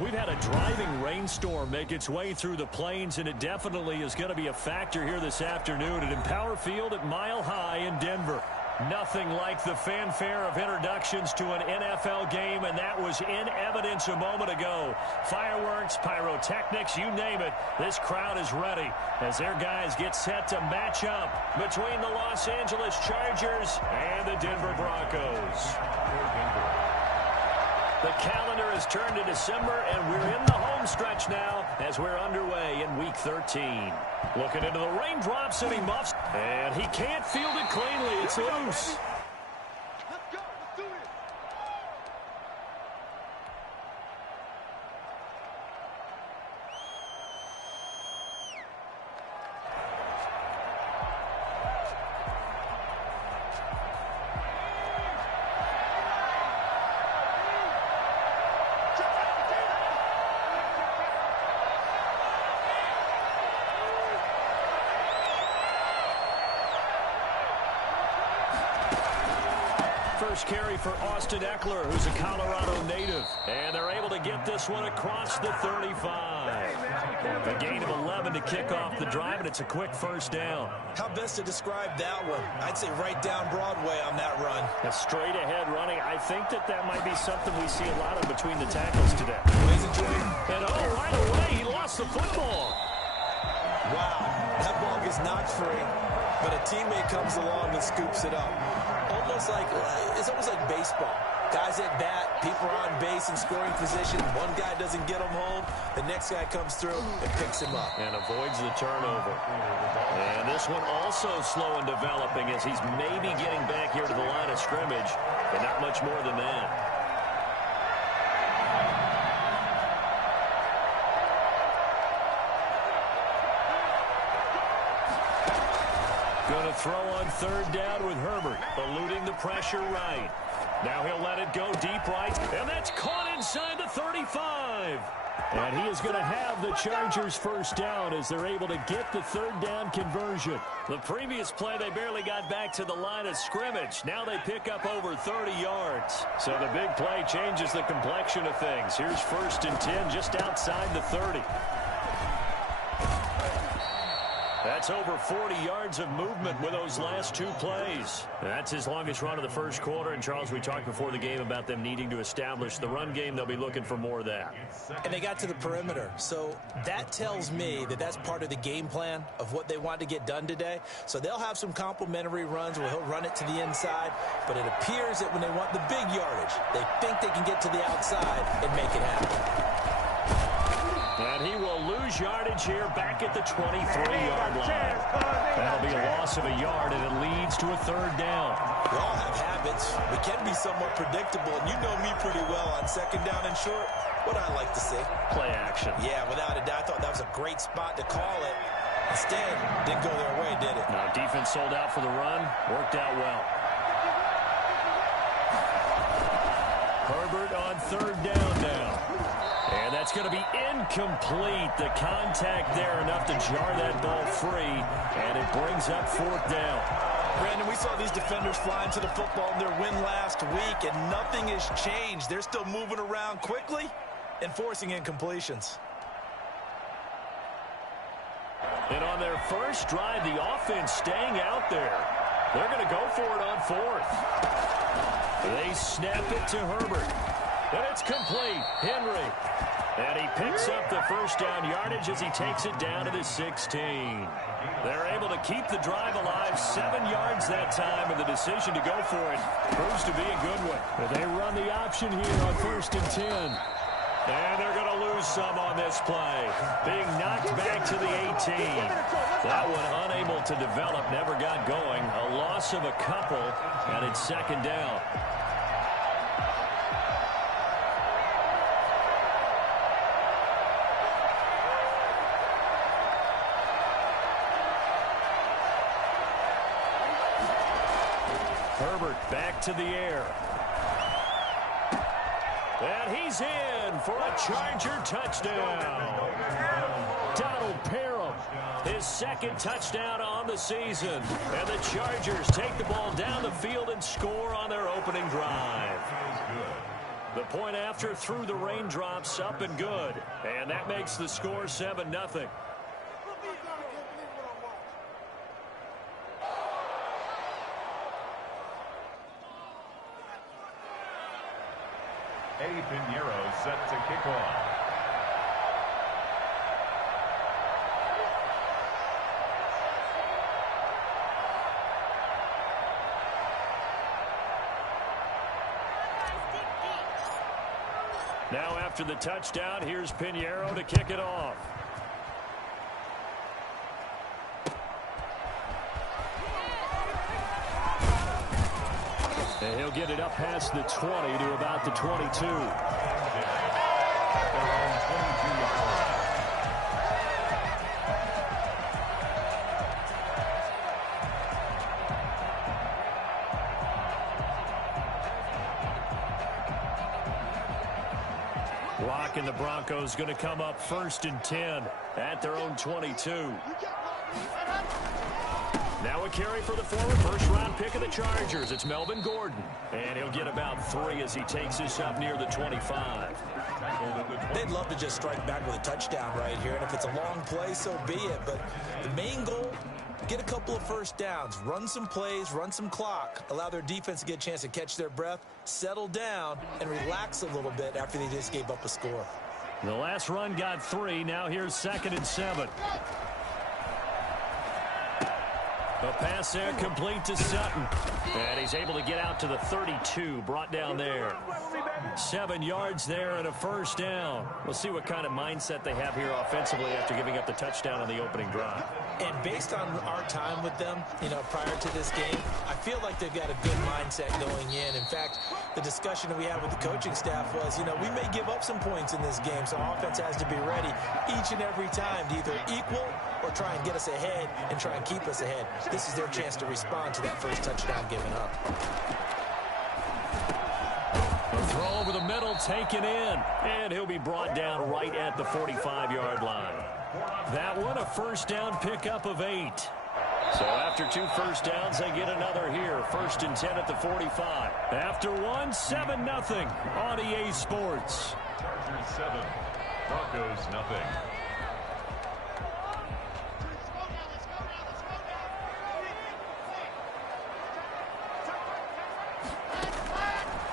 We've had a driving rainstorm make its way through the plains, and it definitely is going to be a factor here this afternoon at Empower Field at Mile High in Denver. Nothing like the fanfare of introductions to an NFL game, and that was in evidence a moment ago. Fireworks, pyrotechnics, you name it. This crowd is ready as their guys get set to match up between the Los Angeles Chargers and the Denver Broncos. The calendar has turned to December, and we're in the home stretch now as we're underway in Week 13. Looking into the raindrops, and he muffs, and he can't field it cleanly. It's loose. First carry for Austin Ekeler, who's a Colorado native. And they're able to get this one across the 35. A gain of 11 to kick off the drive, and it's a quick first down. How best to describe that one? I'd say right down Broadway on that run. A straight ahead running. I think that might be something we see a lot of between the tackles today. Ladies and gentlemen. And right away, he lost the football. Wow, that ball gets knocked free, but a teammate comes along and scoops it up. It's almost like baseball. Guys at bat, people are on base in scoring position. One guy doesn't get him home. The next guy comes through and picks him up. And avoids the turnover. And this one also slow in developing as he's maybe getting back here to the line of scrimmage, but not much more than that. Going to throw on third down with Herbert, eluding the pressure right. Now he'll let it go deep right, and that's caught inside the 35. And he is going to have the Chargers first down as they're able to get the third down conversion. The previous play, they barely got back to the line of scrimmage. Now they pick up over 30 yards. So the big play changes the complexion of things. Here's 1st and 10 just outside the 30. That's over 40 yards of movement with those last two plays. That's his longest run of the first quarter. And, Charles, we talked before the game about them needing to establish the run game. They'll be looking for more of that. And they got to the perimeter. So that tells me that that's part of the game plan of what they want to get done today. So they'll have some complementary runs where he'll run it to the inside. But it appears that when they want the big yardage, they think they can get to the outside and make it happen. And he will lose yardage here back at the 23-yard line. That'll be a loss of a yard, and it leads to a third down. We all have habits. We can be somewhat predictable, and you know me pretty well on second down and short. What I like to see. Play action. Yeah, without a doubt. I thought that was a great spot to call it. Instead, didn't go their way, did it? No, defense sold out for the run. Worked out well. Herbert on third down now. And that's going to be incomplete. The contact there enough to jar that ball free, and it brings up 4th down. Brandon, we saw these defenders fly into the football in their win last week, and nothing has changed. They're still moving around quickly and forcing incompletions. And on their first drive, the offense staying out there. They're going to go for it on 4th. They snap it to Herbert. And it's complete. Henry. And he picks up the first down yardage as he takes it down to the 16. They're able to keep the drive alive, 7 yards that time, and the decision to go for it proves to be a good one. But they run the option here on 1st and 10. And they're going to lose some on this play. Being knocked back to the 18. That one unable to develop, never got going. A loss of a couple, and it's 2nd down. Herbert back to the air. And he's in for a Charger touchdown. Donald Parham, his 2nd touchdown on the season. And the Chargers take the ball down the field and score on their opening drive. The point after through the raindrops, up and good. And that makes the score 7-0. Eddie Pinheiro set to kick off. Now after the touchdown, here's Pinheiro to kick it off. And he'll get it up past the 20 to about the 22. And the Broncos going to come up 1st and 10 at their own 22. Now a carry for the former first-round pick of the Chargers. It's Melvin Gordon. And he'll get about 3 as he takes this up near the 25. They'd love to just strike back with a touchdown right here. And if it's a long play, so be it. But the main goal, get a couple of first downs, run some plays, run some clock, allow their defense to get a chance to catch their breath, settle down, and relax a little bit after they just gave up a score. The last run got 3. Now here's 2nd and 7. The pass there complete to Sutton. And he's able to get out to the 32, brought down there. 7 yards there and a first down. We'll see what kind of mindset they have here offensively after giving up the touchdown on the opening drive. And based on our time with them, prior to this game, I feel like they've got a good mindset going in. In fact, the discussion that we had with the coaching staff was, we may give up some points in this game, so offense has to be ready each and every time to either equal or try and get us ahead and try and keep us ahead. This is their chance to respond to that first touchdown given up. A throw over the middle, taken in, and he'll be brought down right at the 45-yard line. That one, a first down pickup of 8. So after 2 first downs, they get another here. 1st and 10 at the 45. After one, 7-0 on EA Sports. Chargers 7, Broncos nothing.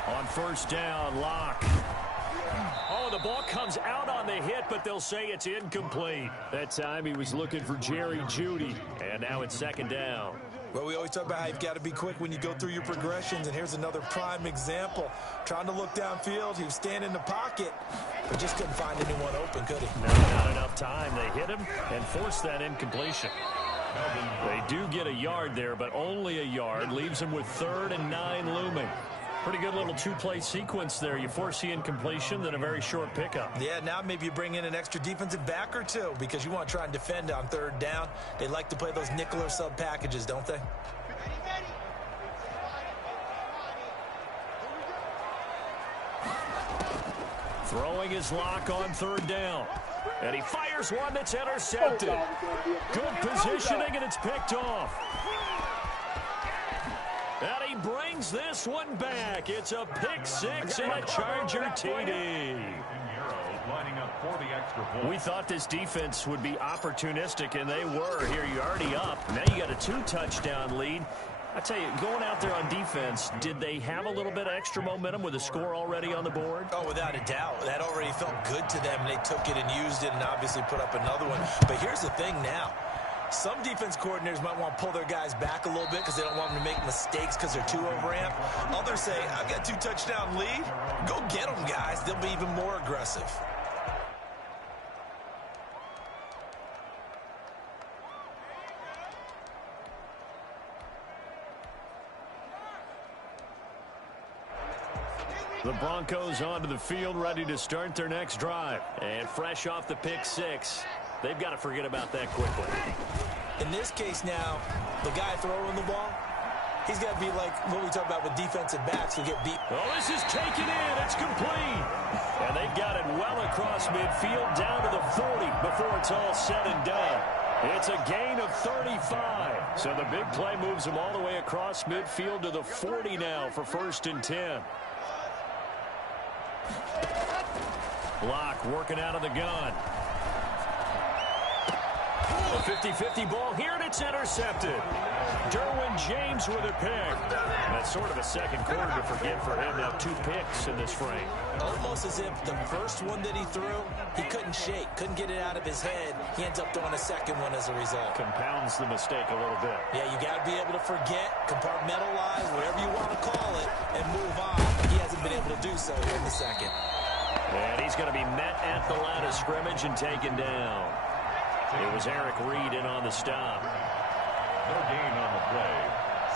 On first down, Locke. Oh, the ball comes out on the hit, but they'll say it's incomplete. That time he was looking for Jerry Jeudy, and now it's 2nd down. Well, we always talk about how you've got to be quick when you go through your progressions, and here's another prime example. Trying to look downfield, he was standing in the pocket, but just couldn't find anyone open, could he? No, not enough time. They hit him and forced that incompletion. They do get a yard there, but only a yard. Leaves him with 3rd and 9 looming. Pretty good little 2-play sequence there. You force the incompletion, then a very short pickup. Yeah, now maybe you bring in an extra defensive back or 2 because you want to try and defend on 3rd down. They like to play those nickel or sub packages, don't they? Throwing his Lock on 3rd down. And he fires one that's intercepted. Good positioning, and it's picked off. And he brings this one back. It's a pick 6 and a Charger TD. We thought this defense would be opportunistic, and they were. Here you're already up. Now you got a 2-touchdown lead. I tell you, going out there on defense, did they have a little bit of extra momentum with a score already on the board? Oh, without a doubt. That already felt good to them. They took it and used it and obviously put up another one. But here's the thing now. Some defense coordinators might want to pull their guys back a little bit because they don't want them to make mistakes because they're too overamped. Others say, I've got 2-touchdown lead. Go get them, guys. They'll be even more aggressive. The Broncos onto the field, ready to start their next drive. And fresh off the pick 6, they've got to forget about that quickly. In this case now, the guy throwing the ball, he's got to be like what we talk about with defensive backs who get beat. Oh, this is taken in. It's complete. And they've got it well across midfield down to the 40 before it's all said and done. It's a gain of 35. So the big play moves them all the way across midfield to the 40 now for 1st and 10. Block working out of the gun. A 50-50 ball here, and it's intercepted. Derwin James with a pick. That's sort of a second quarter to forget for him. Now 2 picks in this frame. Almost as if the first one that he threw, he couldn't shake, couldn't get it out of his head. He ends up throwing a second one as a result. Compounds the mistake a little bit. Yeah, you got to be able to forget, compartmentalize, whatever you want to call it, and move on. He hasn't been able to do so here in the second. And he's going to be met at the line of scrimmage and taken down. It was Eric Reed in on the stop. No gain on the play.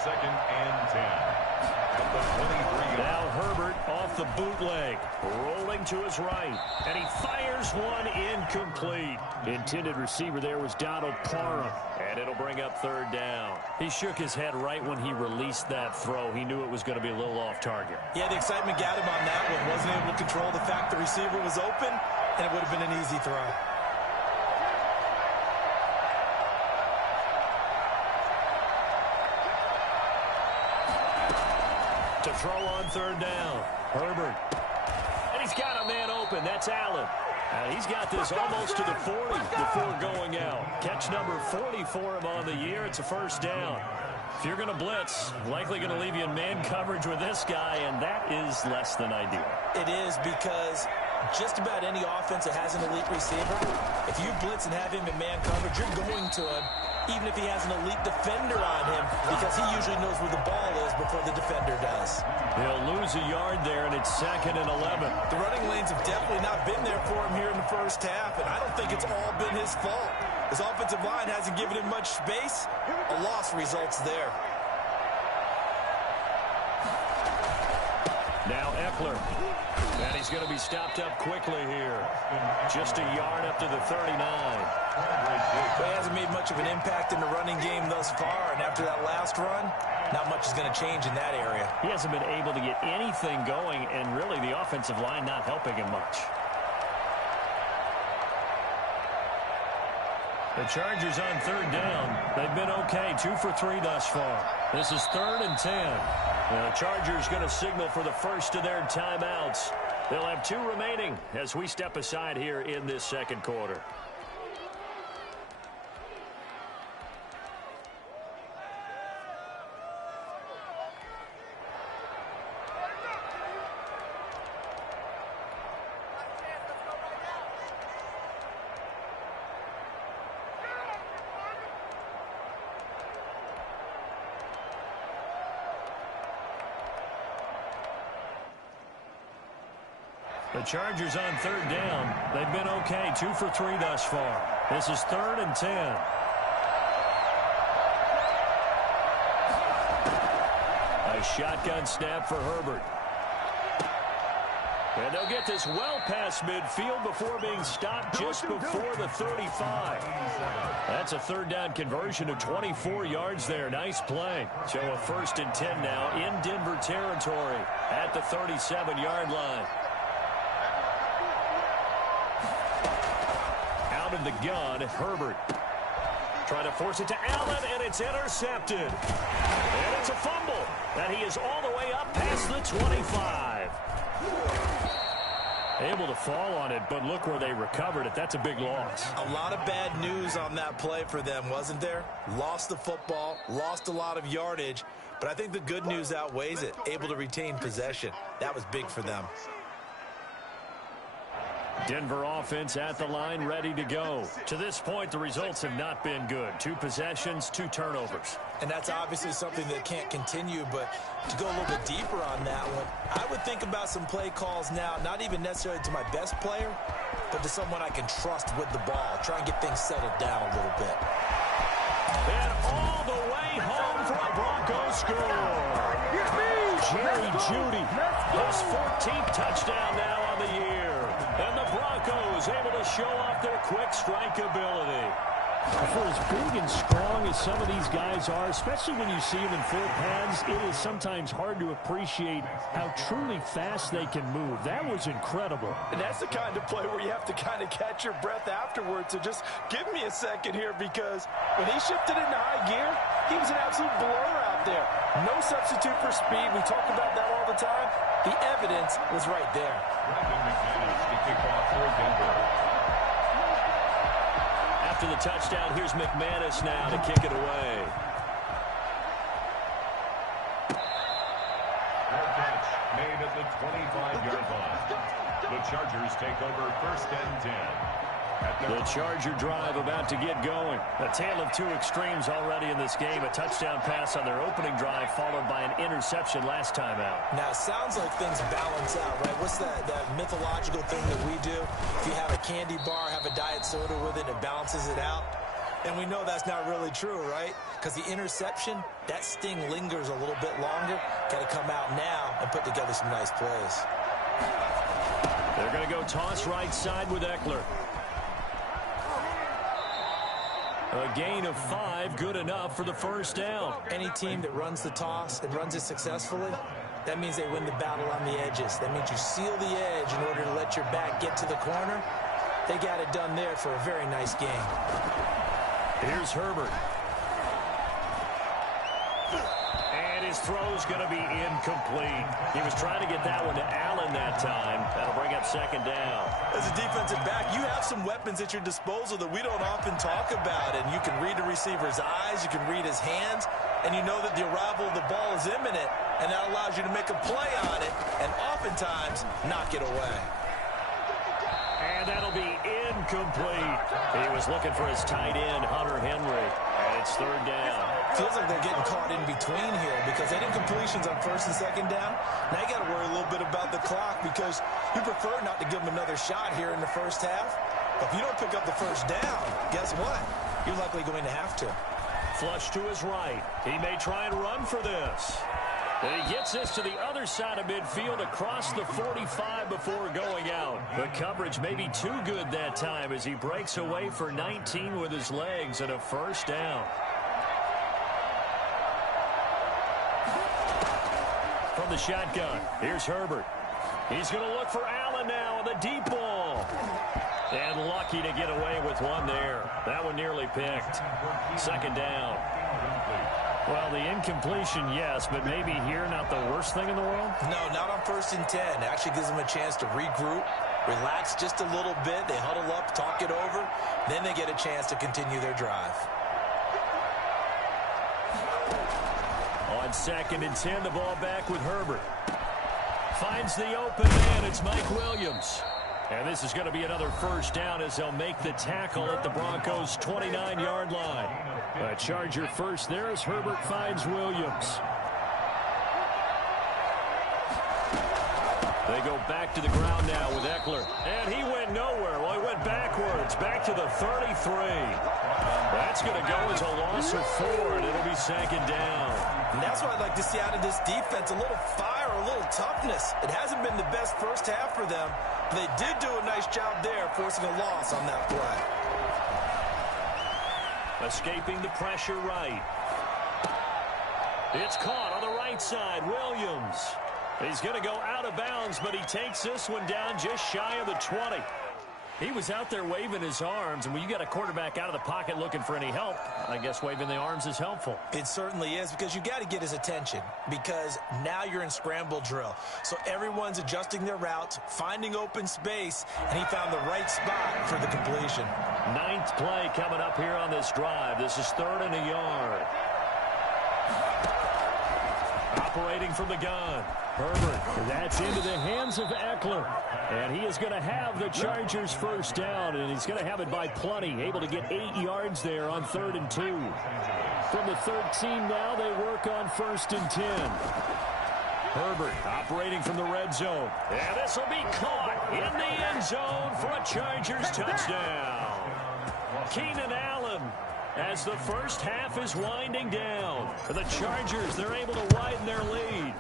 2nd and 10. At the 23. Now Herbert off the bootleg. Rolling to his right. And he fires one incomplete. The intended receiver there was Donald Parham. And it'll bring up 3rd down. He shook his head right when he released that throw. He knew it was going to be a little off target. Yeah, the excitement got him on that one. Wasn't able to control the fact the receiver was open, and it would have been an easy throw. To throw on 3rd down. Herbert. And he's got a man open. That's Allen. He's got this almost to the 40 before going out. Catch number 40 for him on the year. It's a 1st down. If you're going to blitz, likely going to leave you in man coverage with this guy, and that is less than ideal. It is, because just about any offense that has an elite receiver, if you blitz and have him in man coverage, you're going to him, even if he has an elite defender on him, because he usually knows where the ball is before the defender does. He'll lose a yard there, and it's 2nd and 11. The running lanes have definitely not been there for him here in the first half, and I don't think it's all been his fault. His offensive line hasn't given him much space. A loss results there. Now Eckler. And he's going to be stopped up quickly here. Just a yard up to the 39. He hasn't made much of an impact in the running game thus far, and after that last run, not much is going to change in that area. He hasn't been able to get anything going, and really the offensive line not helping him much. The Chargers on 3rd down. They've been okay, 2 for 3 thus far. This is 3rd and 10. The Chargers going to signal for the first of their timeouts. They'll have 2 remaining as we step aside here in this second quarter. The Chargers on 3rd down. They've been okay, 2 for 3 thus far. This is 3rd and 10. A shotgun snap for Herbert. And they'll get this well past midfield before being stopped just before the 35. That's a 3rd down conversion of 24 yards there. Nice play. So a 1st and 10 now in Denver territory at the 37-yard line. Out of the gun, Herbert. Trying to force it to Allen, and it's intercepted. And it's a fumble. And he is all the way up past the 25. Able to fall on it, but look where they recovered it. That's a big loss. A lot of bad news on that play for them, wasn't there? Lost the football, lost a lot of yardage, but I think the good news outweighs it. Able to retain possession. That was big for them. Denver offense at the line, ready to go. To this point, the results have not been good. 2 possessions, 2 turnovers. And that's obviously something that can't continue, but to go a little bit deeper on that one, I would think about some play calls now, not even necessarily to my best player, but to someone I can trust with the ball. Try and get things settled down a little bit. And all the way home for a Broncos score. Jerry Jeudy, his 14th touchdown now on the year. And the Broncos able to show off their quick strike ability. For as big and strong as some of these guys are, especially when you see them in full pads, it is sometimes hard to appreciate how truly fast they can move. That was incredible. And that's the kind of play where you have to kind of catch your breath afterwards. So just give me a second here, because when he shifted into high gear, he was an absolute blur out there. No substitute for speed. We talk about that all the time. The evidence was right there. Brandon McManus to kick off for Denver. After the touchdown, here's McManus now to kick it away. Fair catch made at the 25-yard line. The Chargers take over 1st and 10. The Charger drive about to get going. A tale of two extremes already in this game. A touchdown pass on their opening drive followed by an interception last time out. Now, it sounds like things balance out, right? What's that mythological thing that we do? If you have a candy bar, have a diet soda with it, it balances it out. And we know that's not really true, right? Because the interception, that sting lingers a little bit longer. Got to come out now and put together some nice plays. They're going to go toss right side with Eckler. A gain of 5, good enough for the first down. Any team that runs the toss and runs it successfully, that means they win the battle on the edges. That means you seal the edge in order to let your back get to the corner. They got it done there for a very nice game. Here's Herbert. And his throw's going to be incomplete. He was trying to get that one to Allen that time. That'll bring up 2nd down. As a defensive back, you have some weapons at your disposal that we don't often talk about. And you can read the receiver's eyes, you can read his hands, and you know that the arrival of the ball is imminent, and that allows you to make a play on it and oftentimes knock it away. And that'll be incomplete. He was looking for his tight end, Hunter Henry. And it's 3rd down. Feels like they're getting caught in between here because they did completions on 1st and 2nd down. Now you got to worry a little bit about the clock because you prefer not to give them another shot here in the first half. But if you don't pick up the first down, guess what? You're likely going to have to. Flush to his right. He may try and run for this. And he gets this to the other side of midfield across the 45 before going out. The coverage may be too good that time as he breaks away for 19 with his legs and a first down. From the shotgun, here's Herbert. He's going to look for Allen now on the deep ball. And lucky to get away with one there. That one nearly picked. 2nd down. Well, the incompletion, yes, but maybe here not the worst thing in the world? No, not on 1st and 10. It actually gives them a chance to regroup, relax just a little bit. They huddle up, talk it over. Then they get a chance to continue their drive. On 2nd and 10, the ball back with Herbert. Finds the open man. It's Mike Williams. And this is going to be another first down as they'll make the tackle at the Broncos' 29-yard line. A Charger first there as Herbert finds Williams. They go back to the ground now with Eckler. And he went nowhere. Well, he went backwards, back to the 33. That's going to go as a loss of 4, and it'll be 2nd down. And that's what I'd like to see out of this defense, a little fire, a little toughness. It hasn't been the best first half for them, but they did do a nice job there, forcing a loss on that play. Escaping the pressure right. It's caught on the right side. Williams. He's going to go out of bounds, but he takes this one down just shy of the 20. He was out there waving his arms, and when you got a quarterback out of the pocket looking for any help, I guess waving the arms is helpful. It certainly is, because you got to get his attention, because now you're in scramble drill. So everyone's adjusting their routes, finding open space, and he found the right spot for the completion. 9th play coming up here on this drive. This is 3rd and a yard. Operating from the gun. Herbert, that's into the hands of Eckler. And he is going to have the Chargers first down, and he's going to have it by plenty. Able to get 8 yards there on 3rd and 2. From the 13 now, they work on 1st and 10. Herbert operating from the red zone. And this will be caught in the end zone for a Chargers touchdown. Keenan Allen, as the first half is winding down. For the Chargers, they're able to widen their lead.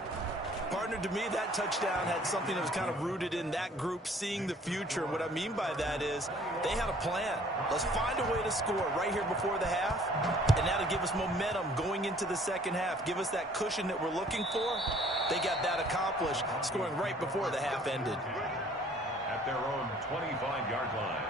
Partner, to me, that touchdown had something that was kind of rooted in that group seeing the future. What I mean by that is they had a plan. Let's find a way to score right here before the half, and that'll give us momentum going into the second half. Give us that cushion that we're looking for. They got that accomplished, scoring right before the half ended. At their own 25-yard line.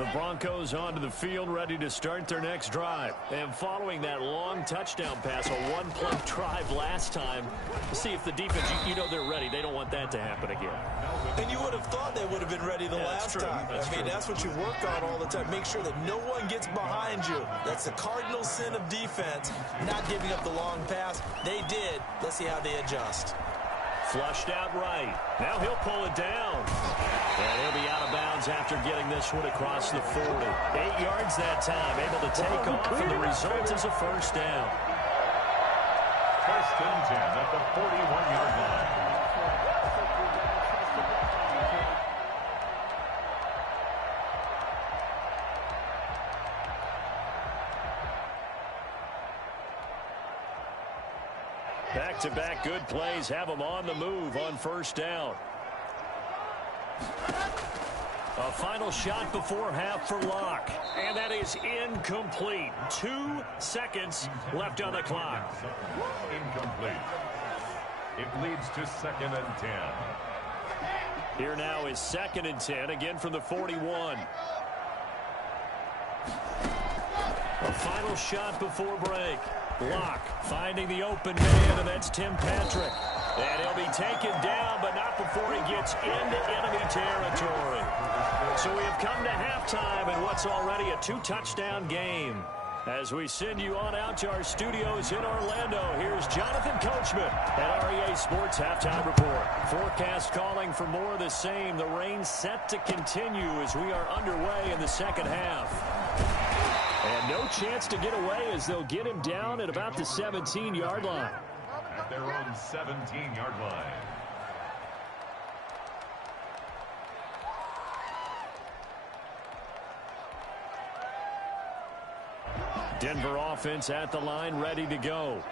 The Broncos onto the field, ready to start their next drive. And following that long touchdown pass, a one-play drive last time, see if the defense, you know they're ready. They don't want that to happen again. And you would have thought they would have been ready the last time. That's what you work on all the time. Make sure that no one gets behind you. That's the cardinal sin of defense, not giving up the long pass. They did. Let's see how they adjust. Flushed out right. Now he'll pull it down. And he'll be out of bounds after getting this one across the 40. 8 yards that time, able to take off, and the result is a first down. First and 10 at the 41-yard line. Back-to-back good plays have them on the move on first down. A final shot before half for Locke. And that is incomplete. 2 seconds left on the clock. Incomplete. It leads to 2nd and 10. Here now is 2nd and 10, again from the 41. A final shot before break. Locke finding the open man, and that's Tim Patrick. And he'll be taken down, but not before he gets into enemy territory. So we have come to halftime in what's already a 2-touchdown game. As we send you on out to our studios in Orlando, here's Jonathan Coachman at REA Sports Halftime Report. Forecast calling for more of the same. The rain set to continue as we are underway in the second half. And no chance to get away as they'll get him down at about the 17-yard line. At their own 17-yard line. Denver offense at the line, ready to go.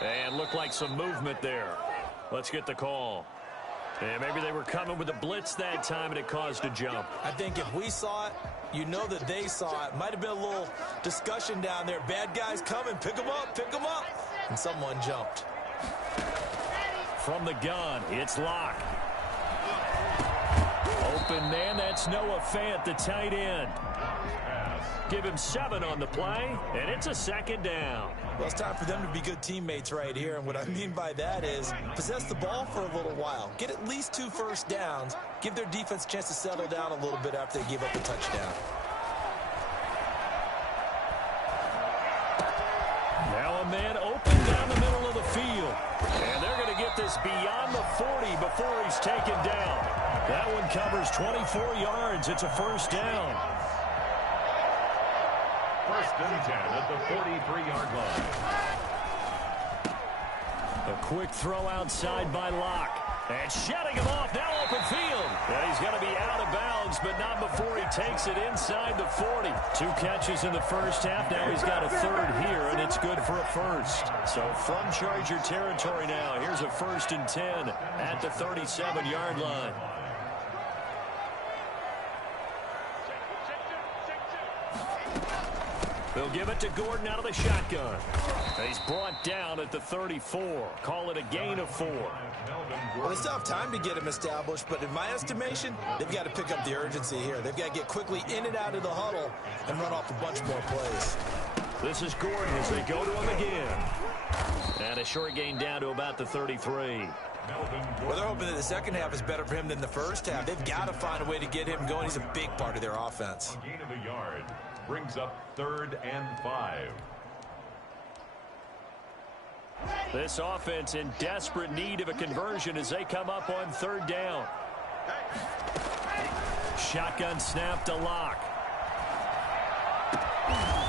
And looked like some movement there. Let's get the call. And maybe they were coming with a blitz that time and it caused a jump. I think if we saw it, you know that they saw it. Might have been a little discussion down there. Bad guys coming. Pick them up. Pick them up. And someone jumped. From the gun, it's Locke. Open man, that's Noah Fant, the tight end. Give him 7 on the play, and it's a 2nd down. Well, it's time for them to be good teammates right here. And what I mean by that is possess the ball for a little while. Get at least 2 first downs. Give their defense a chance to settle down a little bit after they give up a touchdown. Now a man open down the middle of the field. And they're going to get this beyond the 40 before he's taken down. That one covers 24 yards. It's a first down. First and 10 at the 43-yard line. A quick throw outside by Locke. And shutting him off, now open field. And he's going to be out of bounds, but not before he takes it inside the 40. 2 catches in the first half. Now he's got a 3rd here, and it's good for a first. So from Charger territory now, here's a 1st and 10 at the 37-yard line. They'll give it to Gordon out of the shotgun. He's brought down at the 34. Call it a gain of 4. Well, they still have time to get him established, but in my estimation, they've got to pick up the urgency here. They've got to get quickly in and out of the huddle and run off a bunch more plays. This is Gordon as they go to him again. And a short gain down to about the 33. Well, they're hoping that the second half is better for him than the first half. They've got to find a way to get him going. He's a big part of their offense. A gain of a yard brings up 3rd and 5. This offense in desperate need of a conversion as they come up on 3rd down. Shotgun snap to Locke.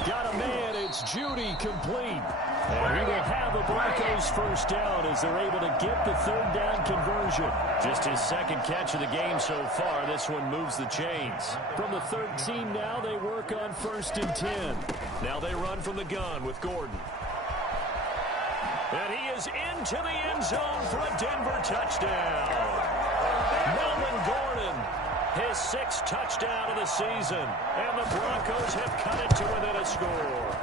Got a man, it's Judy, complete. And he will have a Broncos first down as they're able to get the 3rd down conversion. Just his 2nd catch of the game so far. This one moves the chains. From the 13 now, they work on 1st and 10. Now they run from the gun with Gordon. And he is into the end zone for a Denver touchdown. Melvin Gordon, his 6th touchdown of the season. And the Broncos have cut it to within a score.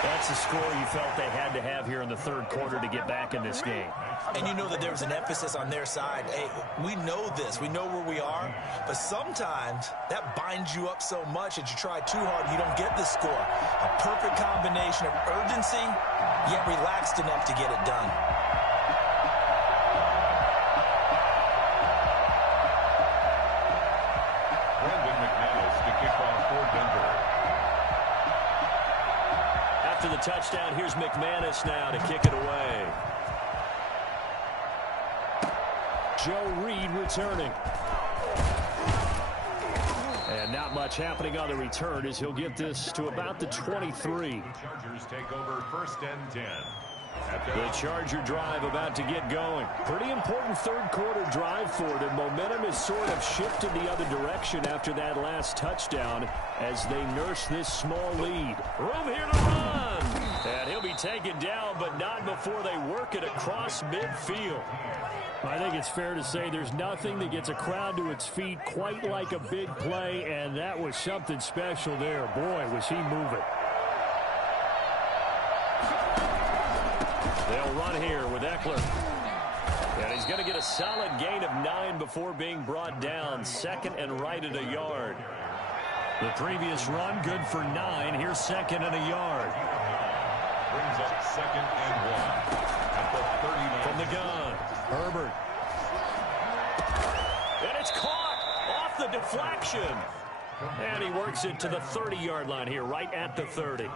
That's the score you felt they had to have here in the third quarter to get back in this game. And you know that there was an emphasis on their side. Hey, we know this. We know where we are. But sometimes that binds you up so much that you try too hard, you don't get the score. A perfect combination of urgency, yet relaxed enough to get it done. Brandon McManus to kick off for Denver. After the touchdown, here's McManus now to kick it away. Joe Reed returning. And not much happening on the return as he'll get this to about the 23. Chargers take over 1st and 10. The Charger drive about to get going. Pretty important third quarter drive for them. Momentum has sort of shifted the other direction after that last touchdown as they nurse this small lead. Room here to run. And he'll be taken down, but not before they work it across midfield. I think it's fair to say there's nothing that gets a crowd to its feet quite like a big play, and that was something special there. Boy, was he moving. They'll run here with Eckler. And he's going to get a solid gain of 9 before being brought down. 2nd and right at a yard. The previous run good for 9. Here's 2nd and a yard. Brings up 2nd and 1 at the 39. From the gun, Herbert. And it's caught off the deflection. And he works it to the 30-yard line here, right at the 30.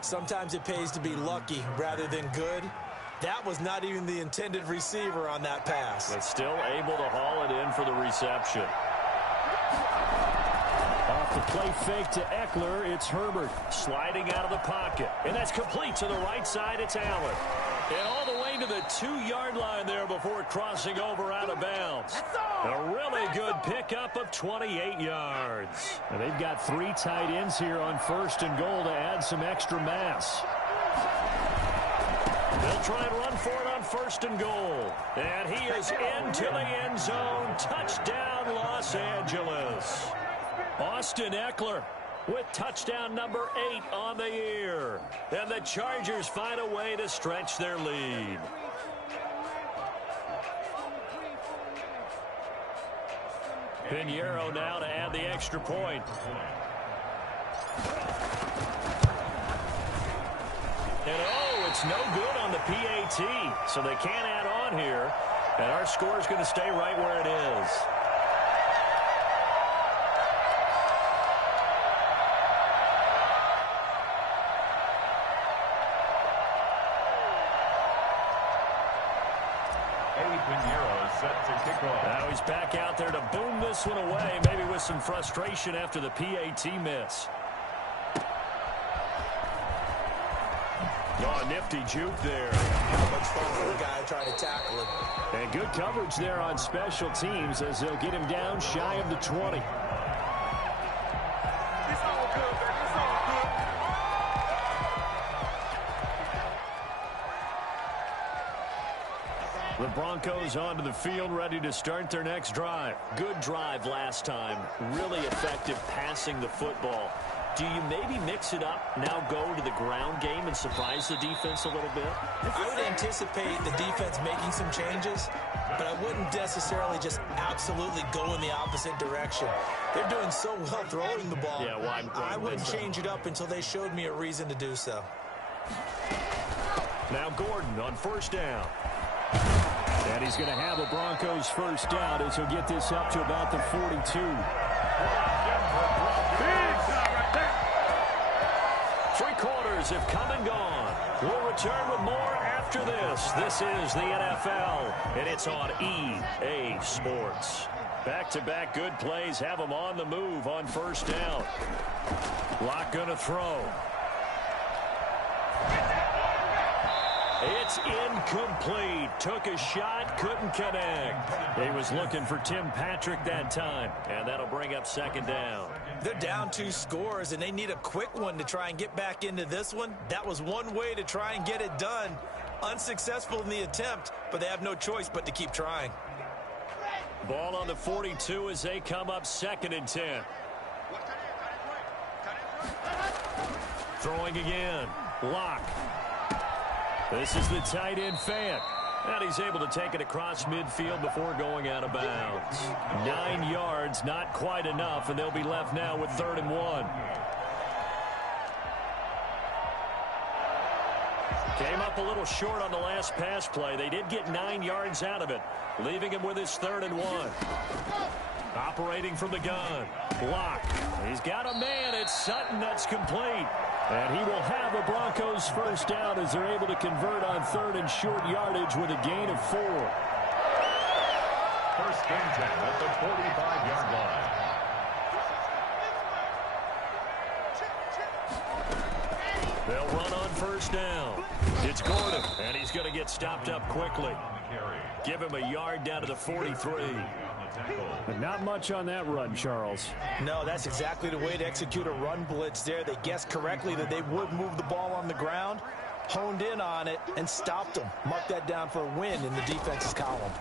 Sometimes it pays to be lucky rather than good. That was not even the intended receiver on that pass. But still able to haul it in for the reception. Off the play fake to Eckler, it's Herbert sliding out of the pocket. And that's complete to the right side, it's Allen. And all the way to the 2-yard line there before crossing over out of bounds. A really good pickup of 28 yards. And they've got 3 tight ends here on 1st and goal to add some extra mass. They'll try and run for it on 1st and goal. And he is into the end zone. Touchdown, Los Angeles. Austin Eckler with touchdown number 8 on the year. And the Chargers find a way to stretch their lead. Pinheiro now to add the extra point. And oh, it's no good on the PAT. So they can't add on here. And our score is going to stay right where it is. Now he's back out there to boom this one away, maybe with some frustration after the PAT miss. Oh, nifty juke there. How much fun for the guy trying to tackle him. And good coverage there on special teams as they'll get him down shy of the 20. The Broncos onto the field, ready to start their next drive. Good drive last time. Really effective passing the football. Do you maybe mix it up, now go to the ground game and surprise the defense a little bit? I would anticipate the defense making some changes, but I wouldn't necessarily just absolutely go in the opposite direction. They're doing so well throwing the ball. Yeah, well, I wouldn't change it up until they showed me a reason to do so. Now Gordon on 1st down. And he's going to have a Broncos 1st down as he'll get this up to about the 42. 3 quarters have come and gone. We'll return with more after this. This is the NFL, and it's on EA Sports. Back-to-back good plays have them on the move on 1st down. Locke going to throw. It's incomplete. Took a shot, couldn't connect. He was looking for Tim Patrick that time, and that'll bring up 2nd down. They're down 2 scores, and they need a quick one to try and get back into this one. That was one way to try and get it done. Unsuccessful in the attempt, but they have no choice but to keep trying. Ball on the 42 as they come up 2nd and 10. Throwing again. Locke. This is the tight end Fant. And he's able to take it across midfield before going out of bounds. 9 yards, not quite enough, and they'll be left now with 3rd and 1. Came up a little short on the last pass play. They did get 9 yards out of it, leaving him with his 3rd and 1. Operating from the gun. Locke. He's got a man. It's Sutton. That's complete. And he will have a Broncos first down as they're able to convert on 3rd and short yardage with a gain of 4. First and 10 at the 45-yard line. They'll run on first down. It's Gordon, and he's going to get stopped up quickly. Give him a yard down to the 43. But not much on that run, Charles. No, that's exactly the way to execute a run blitz there. They guessed correctly that they would move the ball on the ground, honed in on it, and stopped them. Mark that down for a win in the defense's column.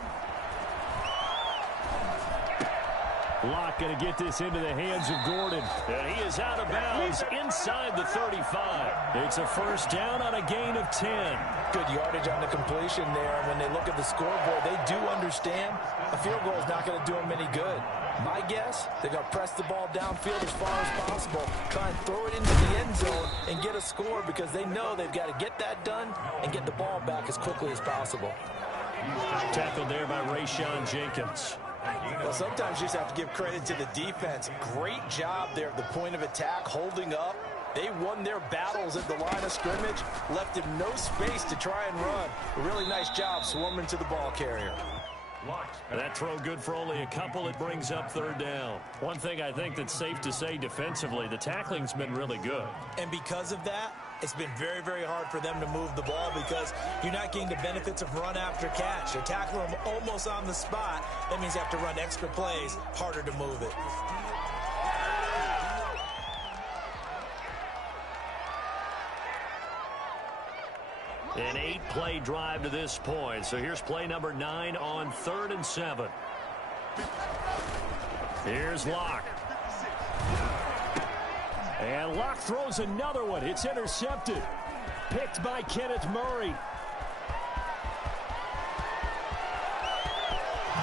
Locke going to get this into the hands of Gordon. And he is out of bounds inside the 35. It's a first down on a gain of 10. Good yardage on the completion there. And when they look at the scoreboard, they do understand a field goal is not going to do them any good. My guess, they're going to press the ball downfield as far as possible, try and throw it into the end zone and get a score because they know they've got to get that done and get the ball back as quickly as possible. Tackled there by Rayshawn Jenkins. Well, sometimes you just have to give credit to the defense. Great job there at the point of attack, holding up. They won their battles at the line of scrimmage, left him no space to try and run. A really nice job swarming to the ball carrier. That throw good for only a couple. It brings up 3rd down. One thing I think that's safe to say defensively, the tackling's been really good. And because of that, it's been very, very hard for them to move the ball because you're not getting the benefits of run after catch. They're tackling them almost on the spot. That means you have to run extra plays, harder to move it. An 8-play drive to this point. So here's play number 9 on 3rd and 7. Here's Locke. And Locke throws another one. It's intercepted. Picked by Kenneth Murray.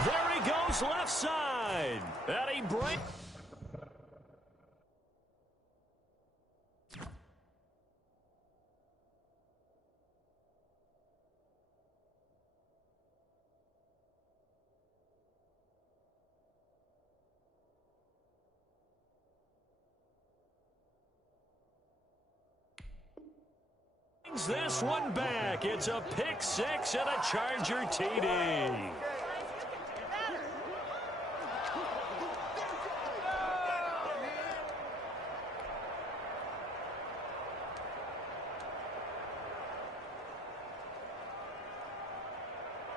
There he goes left side. And he breaks. This one back. It's a pick 6 and a Charger TD.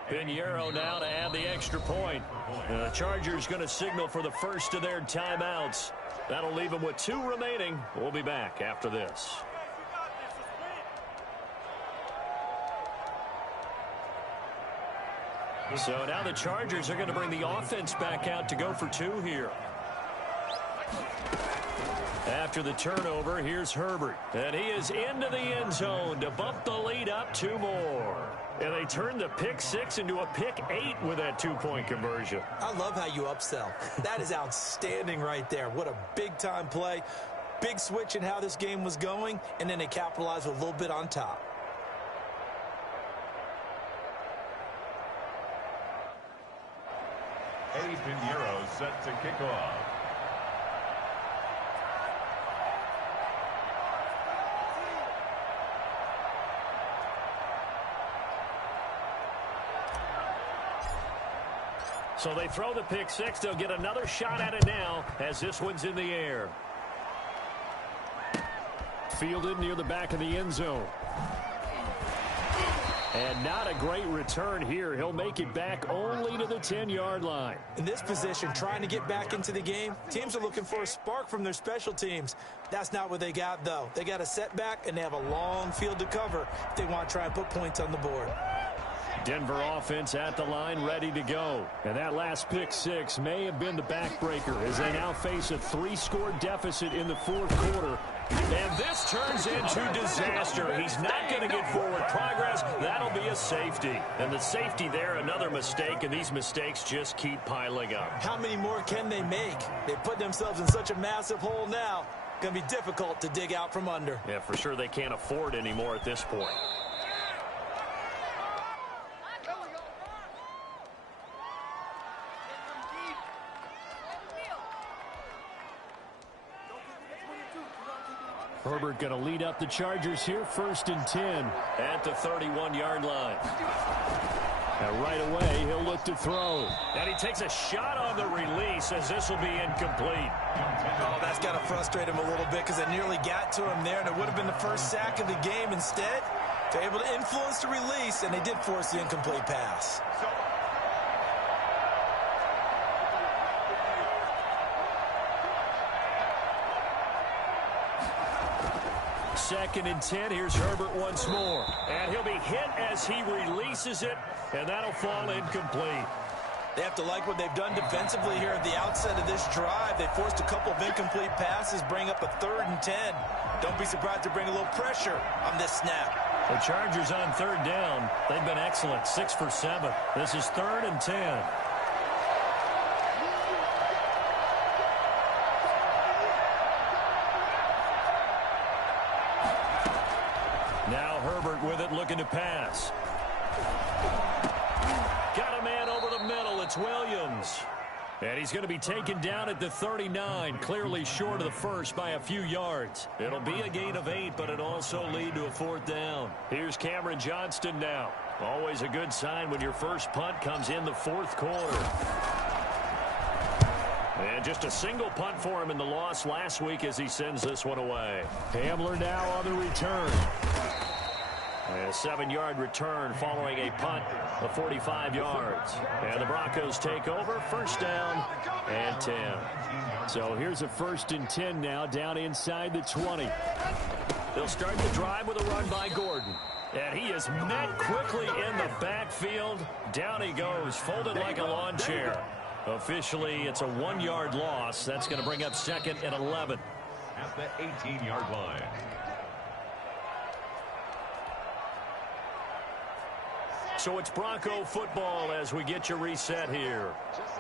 Pinheiro now to add the extra point. The Chargers going to signal for the first of their timeouts. That'll leave them with 2 remaining. We'll be back after this. So now the Chargers are going to bring the offense back out to go for 2 here. After the turnover, here's Herbert. And he is into the end zone to bump the lead up 2 more. And they turned the pick 6 into a pick 8 with that 2-point conversion. I love how you upsell. That is outstanding right there. What a big-time play. Big switch in how this game was going, and then they capitalized with a little bit on top. Eddie Pinheiro set to kick off. So they throw the pick 6. They'll get another shot at it now as this one's in the air. Fielded near the back of the end zone. And not a great return here. He'll make it back only to the 10-yard line. In this position, trying to get back into the game, teams are looking for a spark from their special teams. That's not what they got, though. They got a setback, and they have a long field to cover if they want to try and put points on the board. Denver offense at the line, ready to go. And that last pick six may have been the backbreaker as they now face a 3-score deficit in the fourth quarter. And this turns into disaster. He's not going to get forward progress. That'll be a safety. And the safety there, another mistake, and these mistakes just keep piling up. How many more can they make? They put themselves in such a massive hole now. Going to be difficult to dig out from under. Yeah, for sure they can't afford anymore at this point. Herbert going to lead up the Chargers here, 1st and 10. At the 31-yard line. Now right away, he'll look to throw. And he takes a shot on the release as this will be incomplete. Oh, that's got to frustrate him a little bit because it nearly got to him there, and it would have been the first sack of the game. Instead, they're able to influence the release, and they did force the incomplete pass. Second and 10. Here's Herbert once more. And he'll be hit as he releases it, and that'll fall incomplete. They have to like what they've done defensively here at the outset of this drive. They forced a couple of incomplete passes, bring up a 3rd and 10. Don't be surprised to bring a little pressure on this snap. The Chargers on 3rd down. They've been excellent, 6 for 7. This is 3rd and 10. Now Herbert with it, looking to pass. Got a man over the middle. It's Williams. And he's going to be taken down at the 39, clearly short of the first by a few yards. It'll be a gain of 8, but it'll also lead to a 4th down. Here's Cameron Johnston now. Always a good sign when your first punt comes in the 4th quarter. And just a single punt for him in the loss last week as he sends this one away. Hamler now on the return. A 7-yard return following a punt of 45 yards. And the Broncos take over, 1st down and 10. So here's a 1st and 10 now, down inside the 20. They'll start the drive with a run by Gordon. And he is met quickly in the backfield. Down he goes, folded like a lawn chair. Officially, it's a 1-yard loss. That's going to bring up 2nd and 11. At the 18-yard line. So it's Bronco football as we get you reset here.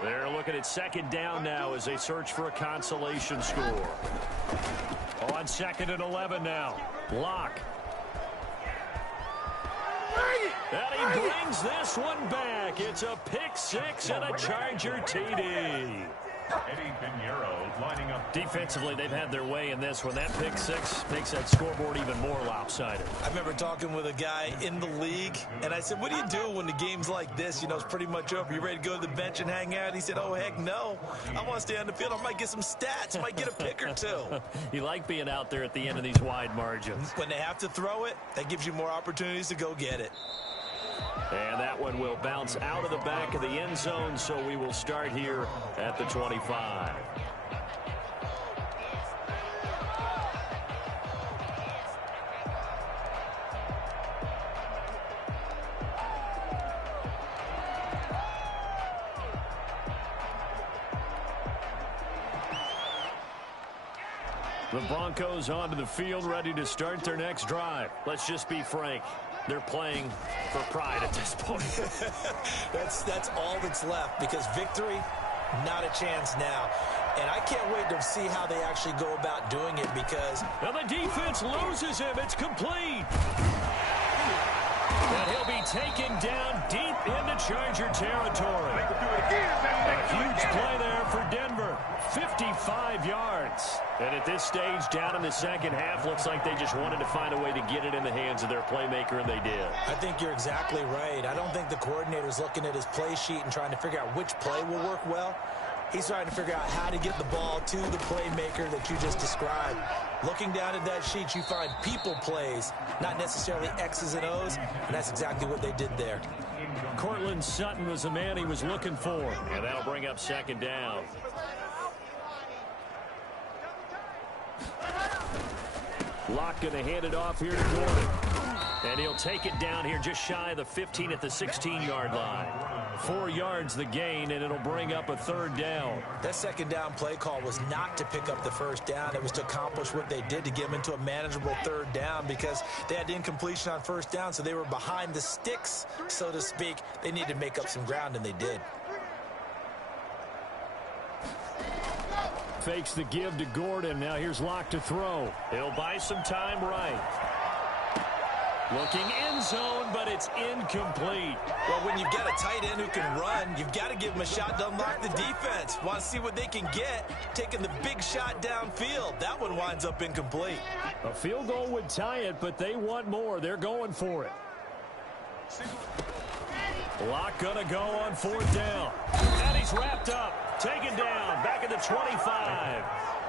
They're looking at 2nd down now as they search for a consolation score. On 2nd and 11 now. Locke. And he brings this one back. It's a pick 6 and a Charger TD. Eddie Pinheiro lining up. Defensively, they've had their way in this one. That pick 6 makes that scoreboard even more lopsided. I remember talking with a guy in the league, and I said, what do you do when the game's like this? You know, it's pretty much over. You ready to go to the bench and hang out? He said, oh, heck no. I want to stay on the field. I might get some stats. I might get a pick or two. You like being out there at the end of these wide margins. When they have to throw it, that gives you more opportunities to go get it. And that one will bounce out of the back of the end zone, so we will start here at the 25. The Broncos onto the field, ready to start their next drive. Let's just be frank. They're playing for pride at this point. That's all that's left, because victory, not a chance now. And I can't wait to see how they actually go about doing it, because... Now the defense loses him. It's complete. And he'll be taken down deep into Charger territory. A huge play there for Denver. 55 yards. And at this stage, down in the second half, looks like they just wanted to find a way to get it in the hands of their playmaker, and they did. I think you're exactly right. I don't think the coordinator's looking at his play sheet and trying to figure out which play will work well. He's trying to figure out how to get the ball to the playmaker that you just described. Looking down at that sheet, you find people plays, not necessarily X's and O's, and that's exactly what they did there. Cortland Sutton was the man he was looking for. And that'll bring up 2nd down. Locke going to hand it off here to Gordon. And he'll take it down here just shy of the 15 at the 16-yard line. 4 yards the gain, and it'll bring up a third down. That second down play call was not to pick up the first down. It was to accomplish what they did to get them into a manageable third down because they had incompletion on first down, so they were behind the sticks, so to speak. They needed to make up some ground, and they did. Fakes the give to Gordon. Now here's Locke to throw. He'll buy some time right. Looking end zone, but it's incomplete. Well, when you've got a tight end who can run, you've got to give him a shot to unlock the defense. Want to see what they can get, taking the big shot downfield. That one winds up incomplete. A field goal would tie it, but they want more. They're going for it. Locke gonna go on fourth down. And he's wrapped up. Taken down. Back at the 25.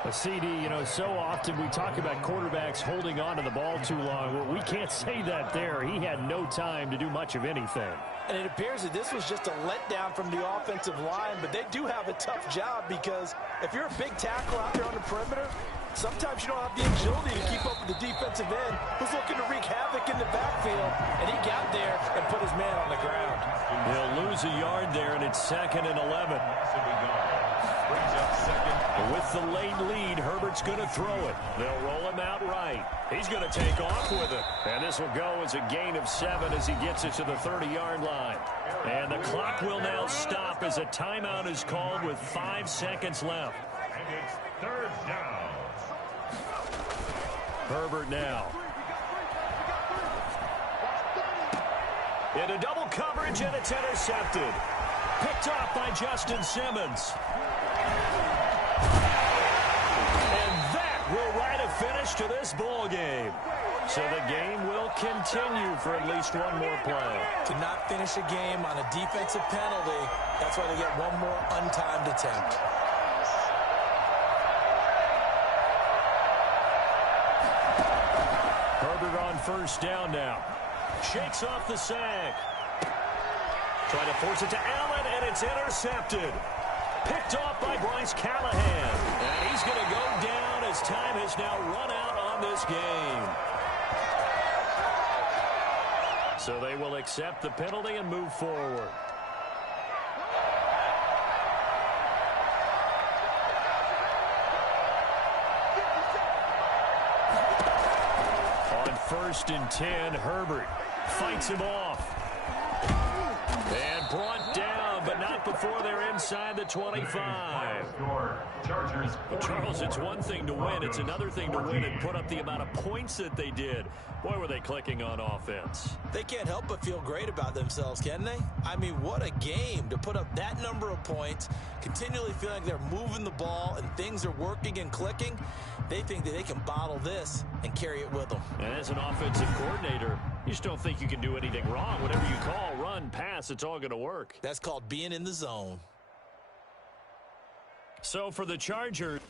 A CD, you know, so often we talk about quarterbacks holding on to the ball too long. Well, we can't say that there. He had no time to do much of anything. And it appears that this was just a letdown from the offensive line, but they do have a tough job because if you're a big tackle out there on the perimeter, sometimes you don't have the agility to keep up with the defensive end who's looking to wreak havoc in the backfield, and he got there and put his man on the ground. He'll lose a yard there, and it's 2nd and 11. With the late lead, Herbert's going to throw it. They'll roll him out right. He's going to take off with it. And this will go as a gain of 7 as he gets it to the 30-yard line. And the clock will now stop as a timeout is called with 5 seconds left. And it's third down. Herbert now. Into double coverage, and it's intercepted. Picked off by Justin Simmons. And that will write a finish to this ball game. So the game will continue for at least one more play. To not finish a game on a defensive penalty, that's why they get one more untimed attempt. Herbert on first down now. Shakes off the sack. Trying to force it to Allen, and it's intercepted. Picked off by Bryce Callahan. And he's going to go down as time has now run out on this game. So they will accept the penalty and move forward. On 1st and 10, Herbert fights him off. And brought down, but not before they're inside the 25. But Charles, it's one thing to win. It's another thing to win and put up the amount of points that they did. Boy, were they clicking on offense. They can't help but feel great about themselves, can they? I mean, what a game to put up that number of points, continually feeling like they're moving the ball and things are working and clicking. They think that they can bottle this and carry it with them. And as an offensive coordinator, you just don't think you can do anything wrong. Whatever you call, run, pass, it's all going to work. That's called being in the zone. So for the Chargers...